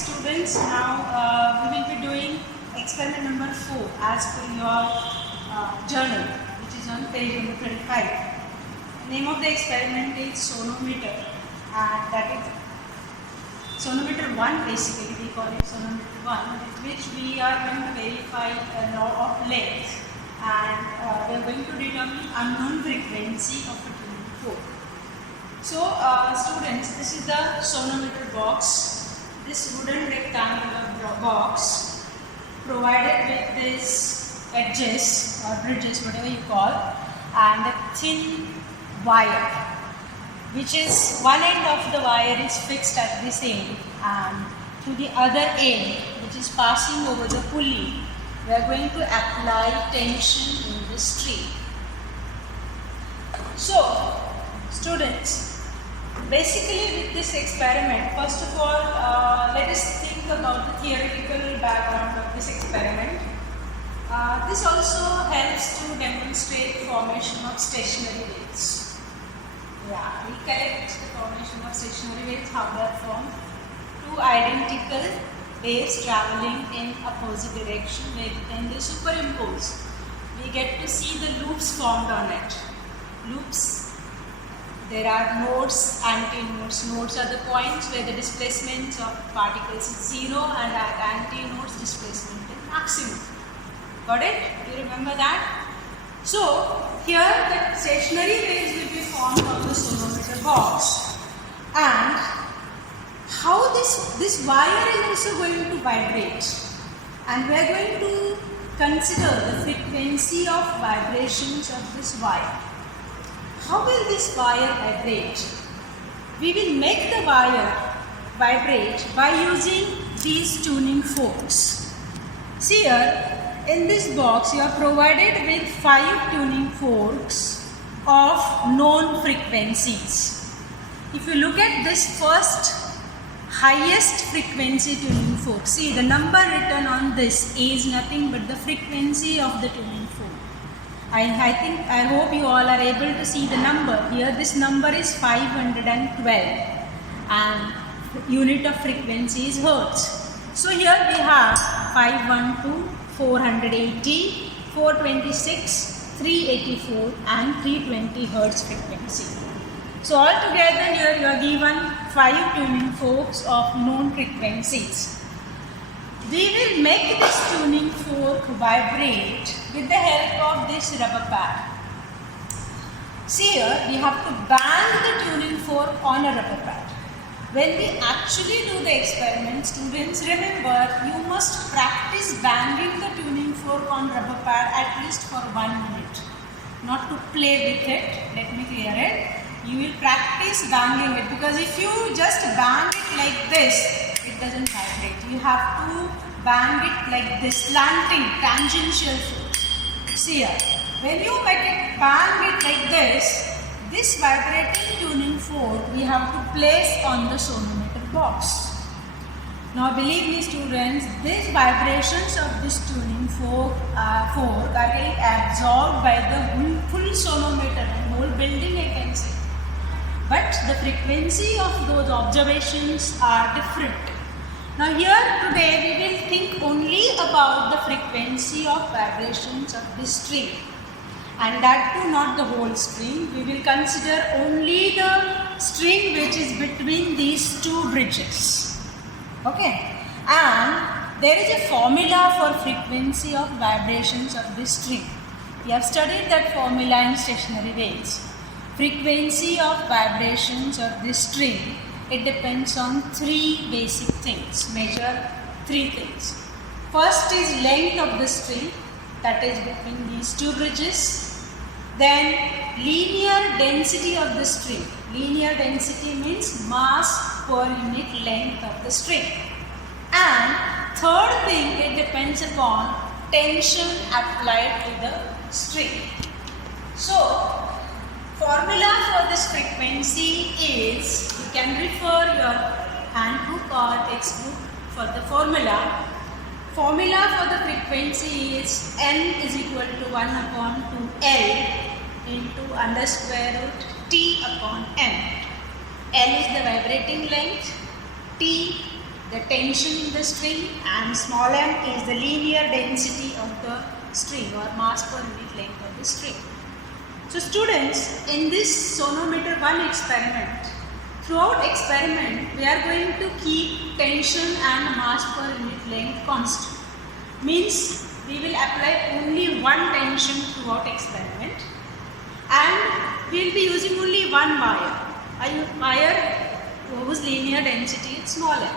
students, now we will be doing experiment number 4 as per your journal, which is on page number 25. The name of the experiment is sonometer, and that is sonometer 1. Basically we call it sonometer 1, with which we are going to verify a law of length, and we are going to determine unknown frequency of a tuning fork. So students, this is the sonometer box. This wooden rectangular box provided with this edges or bridges, whatever you call, and a thin wire, which is one end of the wire is fixed at this end, and to the other end, which is passing over the pulley, we are going to apply tension in the string. So students, basically with this experiment, first of all, let us think about the theoretical background of this experiment. This also helps to demonstrate formation of stationary waves. Yeah, we collect the formation of stationary waves, how they are formed. Two identical waves traveling in opposite direction, where then they superimpose. We get to see the loops formed on it. Loops. There are nodes, antinodes. Nodes are the points where the displacement of particles is 0, and at antinodes displacement is maximum. Got it? Do you remember that? So here the stationary waves will be formed on the sonometer box, and how this wire is also going to vibrate, and we are going to consider the frequency of vibrations of this wire. How will this wire vibrate? We will make the wire vibrate by using these tuning forks. See here, in this box you are provided with 5 tuning forks of known frequencies. If you look at this first highest frequency tuning fork, see the number written on this is nothing but the frequency of the tuning fork. I hope you all are able to see the number. Here this number is 512 and unit of frequency is hertz. So here we have 512, 480, 426, 384 and 320 hertz frequency. So altogether here you are given 5 tuning forks of known frequencies. We will make this tuning fork vibrate with the help of this rubber pad. See here, we have to bang the tuning fork on a rubber pad. When we actually do the experiment, students, remember you must practice banging the tuning fork on rubber pad at least for 1 minute. Not to play with it, let me clear it. You will practice banging it, because if you just bang it like this, it doesn't vibrate. You have to bang it like this, slanting, tangential force. See here, when you make it, bang it like this vibrating tuning fork we have to place on the sonometer box. Now believe me students, these vibrations of this tuning fork are getting absorbed by the full sonometer and whole building, I can say. But the frequency of those observations are different. Now here today we will think only about the frequency of vibrations of this string, and that too not the whole string. We will consider only the string which is between these two bridges. Okay, and there is a formula for frequency of vibrations of this string. We have studied that formula in stationary waves. Frequency of vibrations of this string, it depends on 3 basic things, major 3 things. First is length of the string, that is between these two bridges. Then linear density of the string. Linear density means mass per unit length of the string. And third thing, it depends upon tension applied to the string. So formula for this frequency is, you can refer your handbook or textbook for the formula. Formula for the frequency is n is equal to 1 upon 2L into under square root T upon M. L is the vibrating length, T the tension in the string, and small m is the linear density of the string or mass per unit length of the string. So students, in this sonometer 1 experiment, throughout experiment we are going to keep tension and mass per unit length constant. Means we will apply only one tension throughout experiment, and we will be using only one wire, a wire whose linear density is small m.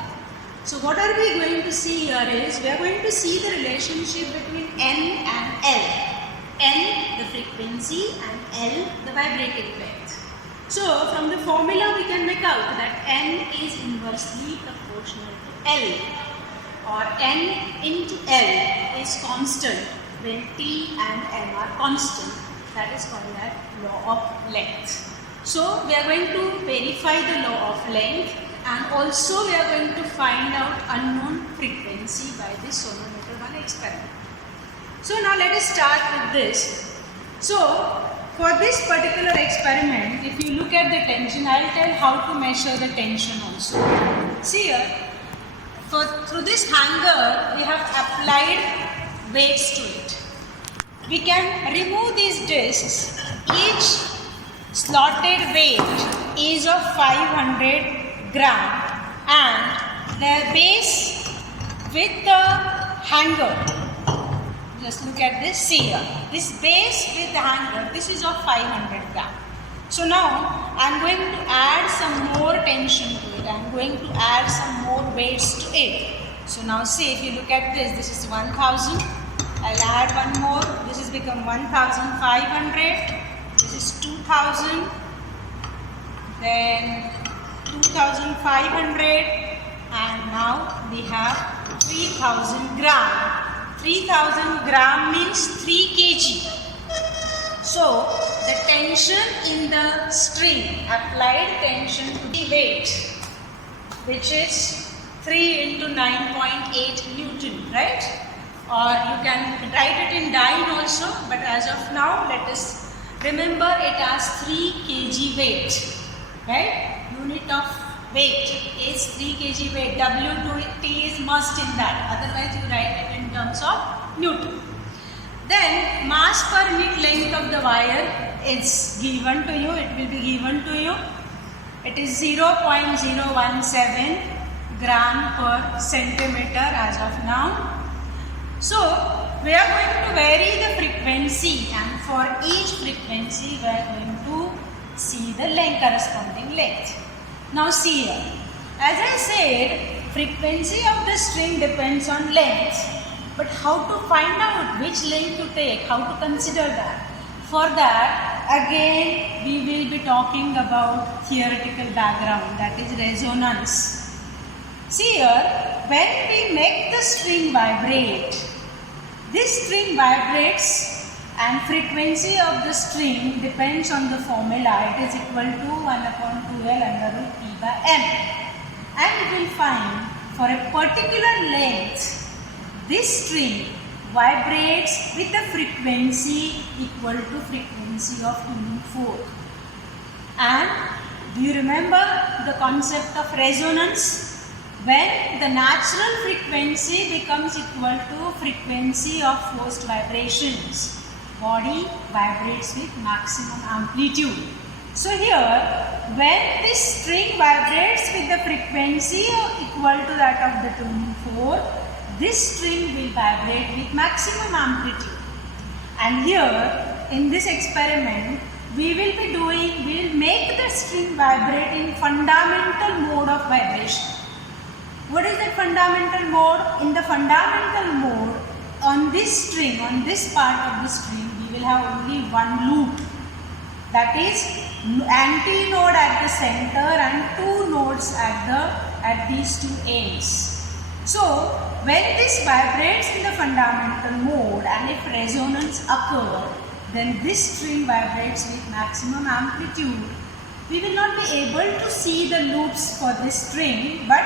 So what are we going to see here is, we are going to see the relationship between N and L. N the frequency and L the vibrating length. So from the formula we can make out that N is inversely proportional to L, or N into L is constant when T and M are constant. That is called that law of length. So we are going to verify the law of length, and also we are going to find out unknown frequency by this sonometer 1 experiment. So now let us start with this. So for this particular experiment, if you look at the tension, I will tell how to measure the tension also. See here, through this hanger we have applied weights to it. We can remove these discs. Each slotted weight is of 500 gram, and the base with the hanger, just look at this, see here, this base with the hanger, this is of 500 gram. So now I am going to add some more tension to it, I am going to add some more weights to it. So now see, if you look at this, this is 1000, I will add one more, this has become 1500, this is 2000, then 2500, and now we have 3000 gram. 3000 gram means 3 kg. So the tension in the string, applied tension to the weight, which is 3 into 9.8 Newton, right? Or you can write it in dyne also, but as of now let us remember it as 3 kg weight, right? Unit of weight is 3 kg weight. W2T is must in that, otherwise you write it in terms of Newton. Then mass per unit length of the wire is given to you, it will be given to you. It is 0.017 gram per centimeter as of now. So we are going to vary the frequency, and for each frequency we are going to see the length, corresponding length. Now see here, as I said, frequency of the string depends on length, but how to find out which length to take, how to consider that? For that, again we will be talking about theoretical background, that is resonance. See here, when we make the string vibrate, this string vibrates and frequency of the string depends on the formula. It is equal to 1/2L under root P by M. And you will find for a particular length, this string vibrates with a frequency equal to frequency of tuning fork. And do you remember the concept of resonance? When the natural frequency becomes equal to frequency of forced vibrations, body vibrates with maximum amplitude. So here, when this string vibrates with the frequency equal to that of the tuning fork, this string will vibrate with maximum amplitude. And here, in this experiment, we will make the string vibrate in fundamental mode of vibration. What is that fundamental mode? In the fundamental mode, on this string, on this part of the string, we will have only one loop. That is antinode at the center and two nodes at these two ends. So when this vibrates in the fundamental mode, and if resonance occurs, then this string vibrates with maximum amplitude. We will not be able to see the loops for this string, but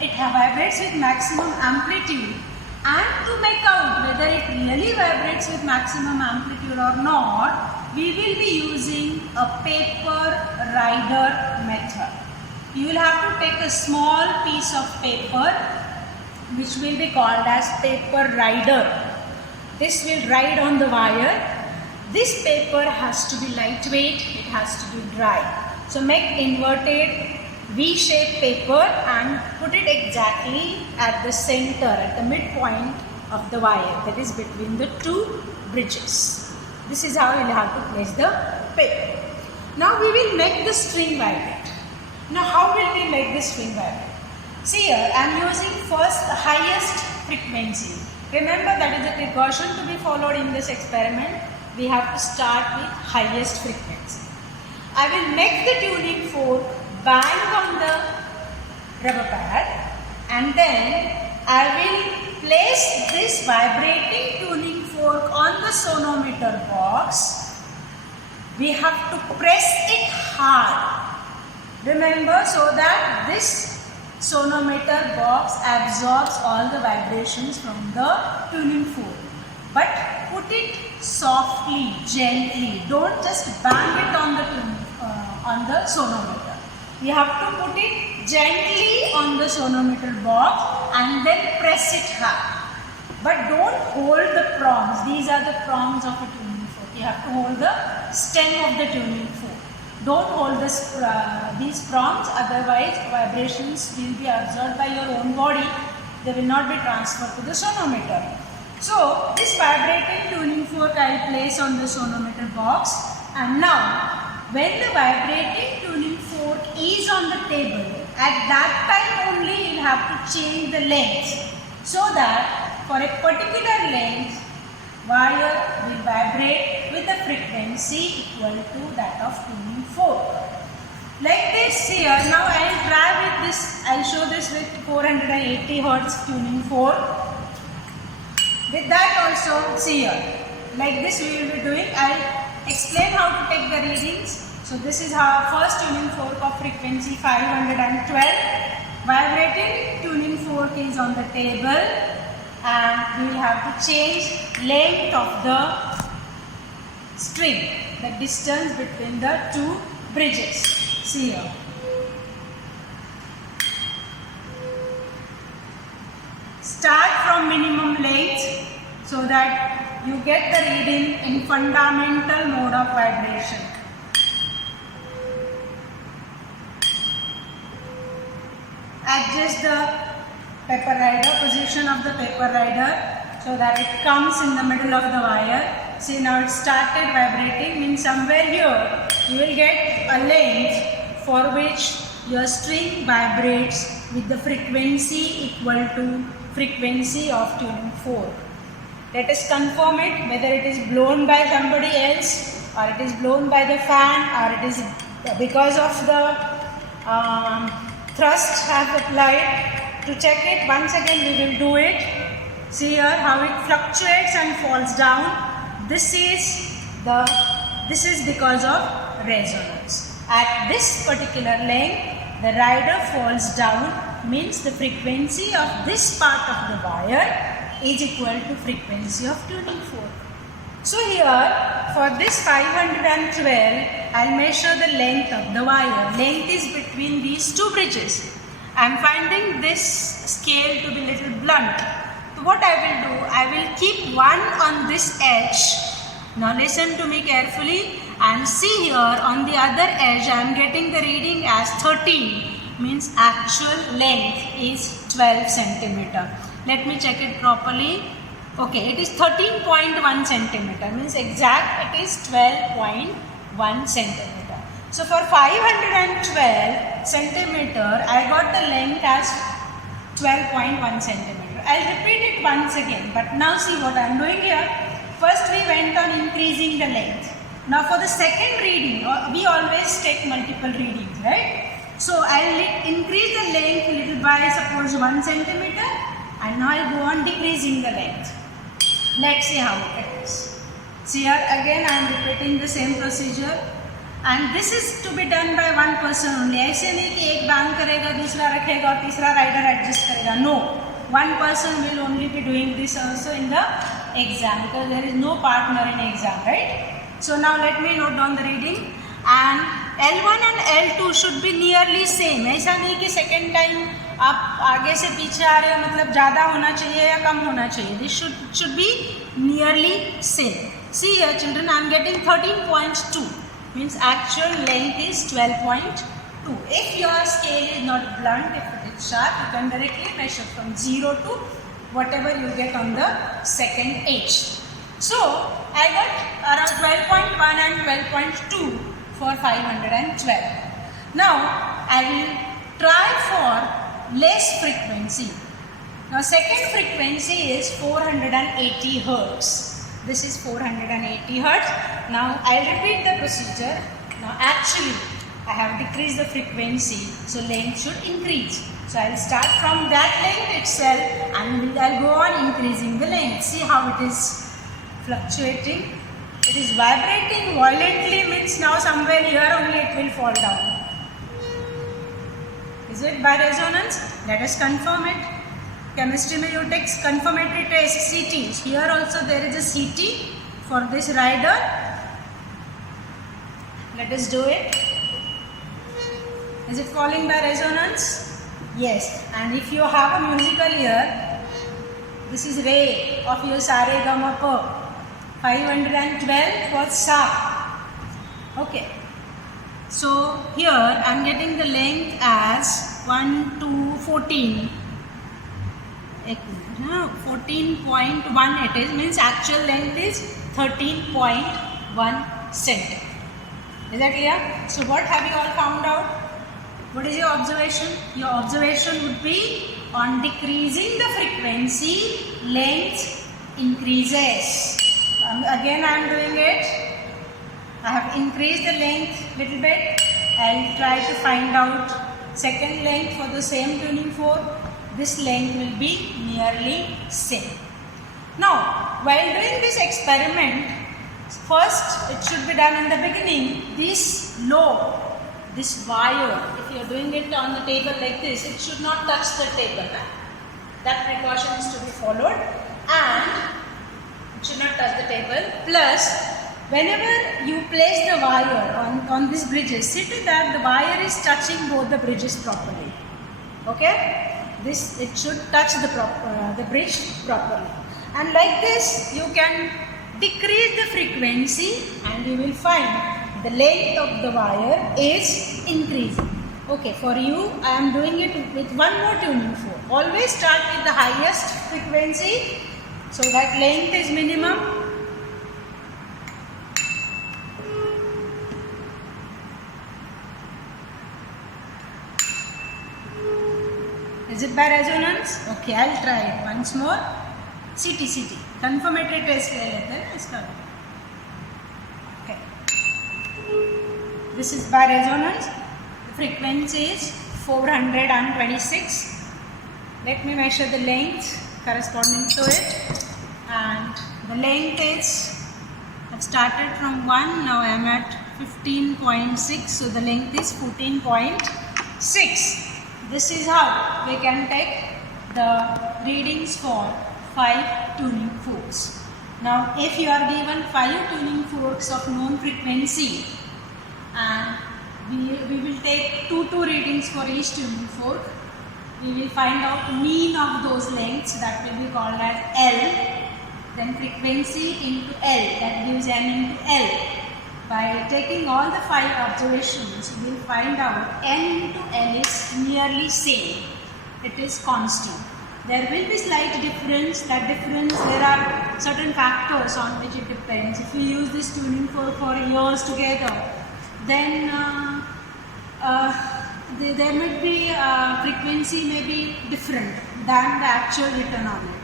it vibrates with maximum amplitude. And to make out whether it really vibrates with maximum amplitude or not, we will be using a paper rider method. you will have to take a small piece of paper which will be called as paper rider. This will ride on the wire. This paper has to be lightweight, it has to be dry. So make inverted V-shaped paper and put it exactly at the center, at the midpoint of the wire, that is between the two bridges. This is how you will have to place the paper. Now we will make the string vibrate. Now how will we make the string vibrate? See here, I am using first the highest frequency. Remember, that is a precaution to be followed in this experiment. We have to start with highest frequency. I will make the tuning fork bang on the rubber pad, and then I will place this vibrating tuning fork on the sonometer box. We have to press it hard. Remember, so that this sonometer box absorbs all the vibrations from the tuning fork. But put it softly, gently. Don't just bang it on the sonometer. You have to put it gently on the sonometer box and then press it hard. But don't hold the prongs. These are the prongs of a tuning fork. You have to hold the stem of the tuning fork. Don't hold these prongs, otherwise vibrations will be absorbed by your own body. They will not be transferred to the sonometer. So this vibrating tuning fork I will place on the sonometer box, and now when the vibrating tuning fork is on the table, at that time only you will have to change the length, so that for a particular length wire will vibrate with a frequency equal to that of tuning fork. Like this here, now I will try with this, I will show this with 480 Hz tuning fork. With that also, see here, like this we will be doing. I will explain how to take the readings. So this is our first tuning fork of frequency 512. Vibrating tuning fork is on the table, and we will have to change length of the string, the distance between the two bridges. See here. Start from minimum length so that you get the reading in fundamental mode of vibration. Adjust the paper rider, position of the paper rider, so that it comes in the middle of the wire. See, now it started vibrating, means somewhere here you will get a length for which your string vibrates with the frequency equal to frequency of tuning fork. Let us confirm it, whether it is blown by somebody else, or it is blown by the fan, or it is because of the thrust have applied. To check it, once again we will do it. See here how it fluctuates and falls down. This is because of resonance. At this particular length, the rider falls down, means the frequency of this part of the wire is equal to frequency of tuning fork. So here, for this 512, I will measure the length of the wire. Length is between these two bridges. I am finding this scale to be little blunt. So what I will do, I will keep one on this edge. Now listen to me carefully and see here on the other edge I am getting the reading as 13, means actual length is 12 centimeter. Let me check it properly. Okay, it is 13.1 centimeter, means exact it is 12.1 centimeter. So for 512 centimeter, I got the length as 12.1 centimeter. I will repeat it once again, but now see what I am doing here. First we went on increasing the length. Now for the second reading, we always take multiple readings, right? So I will increase the length little by suppose 1 centimeter, and now I will go on decreasing the length. Let's see how it is. See here again I am repeating the same procedure. And this is to be done by one person only. ऐसे नहीं कि एक bang करेगा, दूसरा रखेगा और तीसरा rider adjust करेगा. No, one person will only be doing this also in the exam, because there is no partner in exam, right? So now let me note down the reading, and L1 and L2 should be nearly same. ऐसा नहीं कि second time आप आगे से पीछे आ रहे हो मतलब ज़्यादा होना चाहिए या कम होना चाहिए. This should be nearly same. See here children, I am getting 13.2 means actual length is 12.2. If your scale is not blunt, if it is sharp, you can directly measure from 0 to whatever you get on the second edge. So I got around 12.1 and 12.2 for 512. Now I will try for less frequency. Now second frequency is 480 Hertz. This is 480 Hertz. Now I'll repeat the procedure. Now actually I have decreased the frequency, so length should increase. So I'll start from that length itself and I'll go on increasing the length. See how it is fluctuating. It is vibrating violently means now somewhere here only it will fall down. Is it by resonance? Let us confirm it. Chemistry mein you take confirmatory test CT. Here also there is a CT for this rider. Let us do it. Is it falling by resonance? Yes. And if you have a musical ear, this is Re of your Sa Re Ga Ma Pa. 512 was Sa. Okay. So here I am getting the length as 1 to 14. 14.1 it is, means actual length is 13.1 centimeter. Is that clear? So what have you all found out? What is your observation? Your observation would be on decreasing the frequency, length increases. Again I am doing it. I have increased the length little bit. I will try to find out second length for the same tuning fork. This length will be nearly same. Now, while doing this experiment, first it should be done in the beginning. This lobe, this wire, if you are doing it on the table like this, it should not touch the table. That precaution is to be followed, and it should not touch the table. Plus, whenever you place the wire on these bridges, see to that the wire is touching both the bridges properly. Okay? It should touch the bridge properly. And like this, you can decrease the frequency and you will find the length of the wire is increasing. Okay, for you, I am doing it with one more tuning fork. Always start with the highest frequency so that length is minimum. Is it by resonance? Okay, I'll try it once more. CT. Confirmatory test ले लेते हैं इसका. Okay. This is by resonance. The frequency is 426. Let me measure the length corresponding to it. And the length is, I've started from 1, now I am at 15.6. So the length is 14.6. This is how we can take the readings for 5 tuning forks. Now if you are given 5 tuning forks of known frequency and we will take 2 readings for each tuning fork, we will find out mean of those lengths, that will be called as L, then frequency into L, that gives N into L. By taking all the 5 observations, we will find out N into L is nearly same. It is constant. There will be slight difference. That difference, there are certain factors on which it depends. If you use this tuning fork for years together, then there might be frequency may be different than the actual written on it.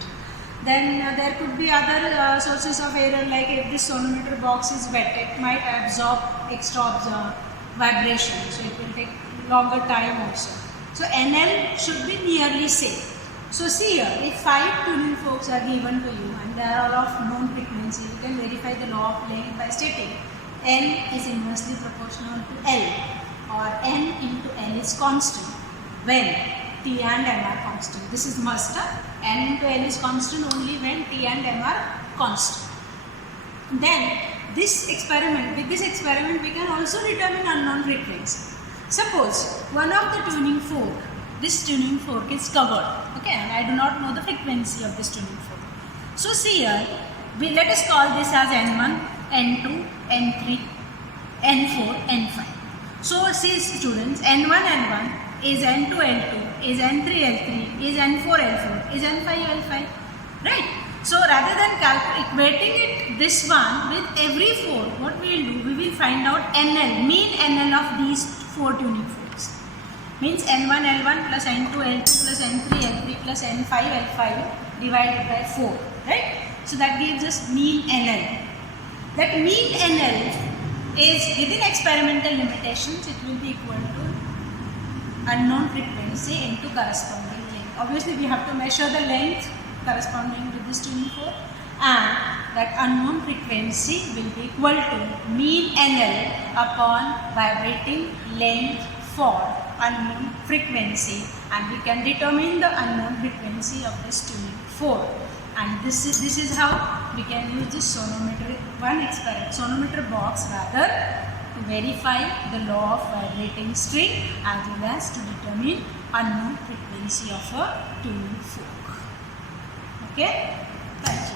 Then there could be other sources of error, like if this sonometer box is wet, it might absorb extra vibration, so it will take longer time also. So NL should be nearly same. So see here, if 5 tuning forks are given to you and they are all of known frequency, you can verify the law of length by stating N is inversely proportional to L, or N into L is constant when T and M are constant. This is must. N into L is constant only when T and M are constant. Then this experiment, with this experiment we can also determine unknown frequency. Suppose one of the tuning fork, this tuning fork is covered, okay, and I do not know the frequency of this tuning fork. So see here, let us call this as N1, N2, N3, N4, N5. So see students, N1, N1 is N2, N2, is N3, L3, is N4, L4, is N5, L5, right? So rather than equating it this one with every fork, what we will do, we will find out NL, mean NL of these 4 tuning forks. Means N1, L1 plus N2, L2 plus N3, L3 plus N5, L5 divided by 4, right? So that gives us mean NL. That mean NL is within experimental limitations, it will be equal to unknown frequency into corresponding length. Obviously we have to measure the length corresponding to this tuning fork, and that unknown frequency will be equal to mean NL upon vibrating length for unknown frequency, and we can determine the unknown frequency of this tuning fork. And this is how we can use this sonometer sonometer box rather, to verify the law of vibrating string as well as to determine unknown frequency of a tuning fork. Okay, thank you.